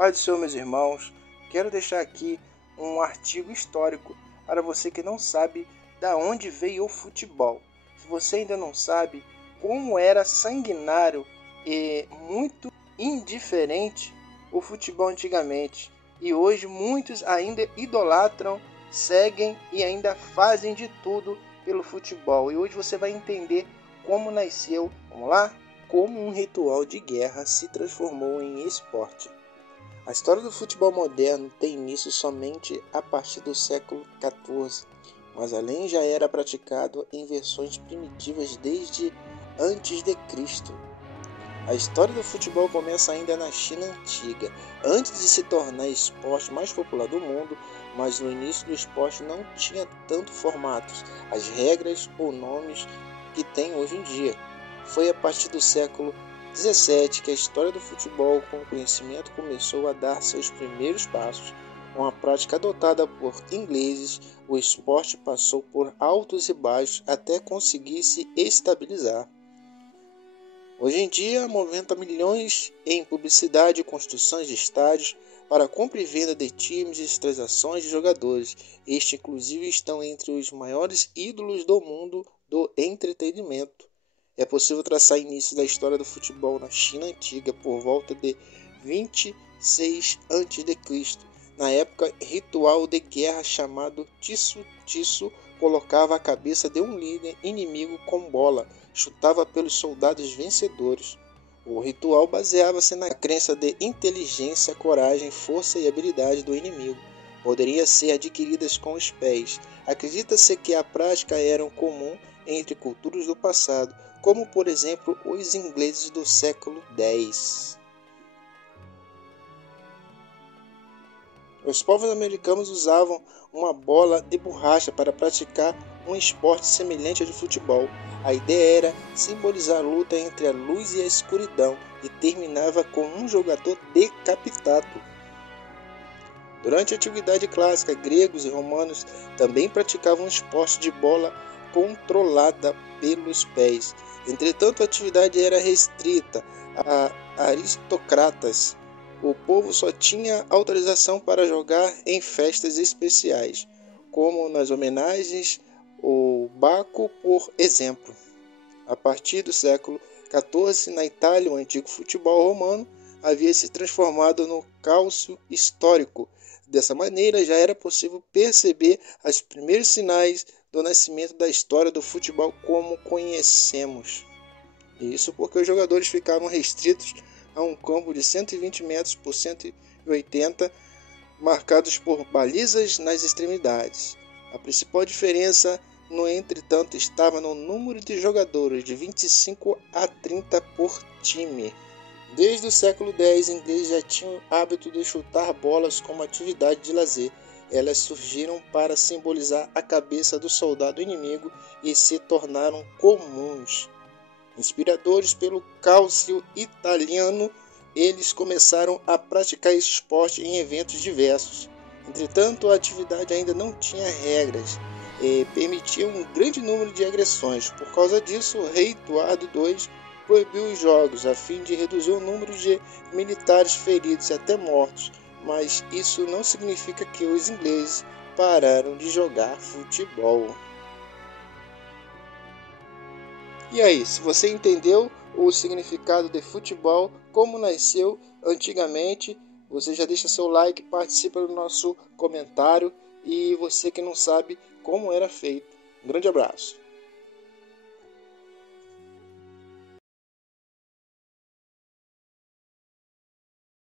Pai do Senhor, meus irmãos, quero deixar aqui um artigo histórico para você que não sabe da onde veio o futebol. Se você ainda não sabe como era sanguinário e muito indiferente o futebol antigamente, e hoje muitos ainda idolatram, seguem e ainda fazem de tudo pelo futebol. E hoje você vai entender como nasceu, vamos lá? Como um ritual de guerra se transformou em esporte. A história do futebol moderno tem início somente a partir do século XIV, mas além já era praticado em versões primitivas desde antes de Cristo. A história do futebol começa ainda na China antiga, antes de se tornar o esporte mais popular do mundo, mas no início do esporte não tinha tanto formatos, as regras ou nomes que tem hoje em dia. Foi a partir do século 17 que a história do futebol com conhecimento começou a dar seus primeiros passos. Com a prática adotada por ingleses, o esporte passou por altos e baixos até conseguir se estabilizar. Hoje em dia, movimenta milhões em publicidade e construções de estádios para compra e venda de times e transações de jogadores. Estes, inclusive, estão entre os maiores ídolos do mundo do entretenimento. É possível traçar o início da história do futebol na China antiga por volta de 26 a.C. Na época, ritual de guerra chamado Tisu colocava a cabeça de um líder inimigo com bola, chutava pelos soldados vencedores. O ritual baseava-se na crença de inteligência, coragem, força e habilidade do inimigo. Poderiam ser adquiridas com os pés. Acredita-se que a prática era comum entre culturas do passado, como por exemplo os ingleses do século X. Os povos americanos usavam uma bola de borracha para praticar um esporte semelhante ao de futebol. A ideia era simbolizar a luta entre a luz e a escuridão e terminava com um jogador decapitado. Durante a Antiguidade Clássica, gregos e romanos também praticavam um esporte de bola controlada pelos pés. Entretanto, a atividade era restrita a aristocratas. O povo só tinha autorização para jogar em festas especiais, como nas homenagens ao Baco, por exemplo. A partir do século XIV, na Itália, o antigo futebol romano havia se transformado no caos histórico. Dessa maneira, já era possível perceber os primeiros sinais do nascimento da história do futebol como conhecemos. Isso porque os jogadores ficavam restritos a um campo de 120 metros por 180, marcados por balizas nas extremidades. A principal diferença, no entretanto, estava no número de jogadores, de 25 a 30 por time. Desde o século X, ingleses já tinham o hábito de chutar bolas como atividade de lazer. Elas surgiram para simbolizar a cabeça do soldado inimigo e se tornaram comuns. Inspiradores pelo calcio italiano, eles começaram a praticar esse esporte em eventos diversos. Entretanto, a atividade ainda não tinha regras e permitia um grande número de agressões. Por causa disso, o rei Eduardo II proibiu os jogos a fim de reduzir o número de militares feridos e até mortos. Mas isso não significa que os ingleses pararam de jogar futebol. E aí, se você entendeu o significado de futebol, como nasceu antigamente, você já deixa seu like, participa do nosso comentário, e você que não sabe como era feito. Um grande abraço.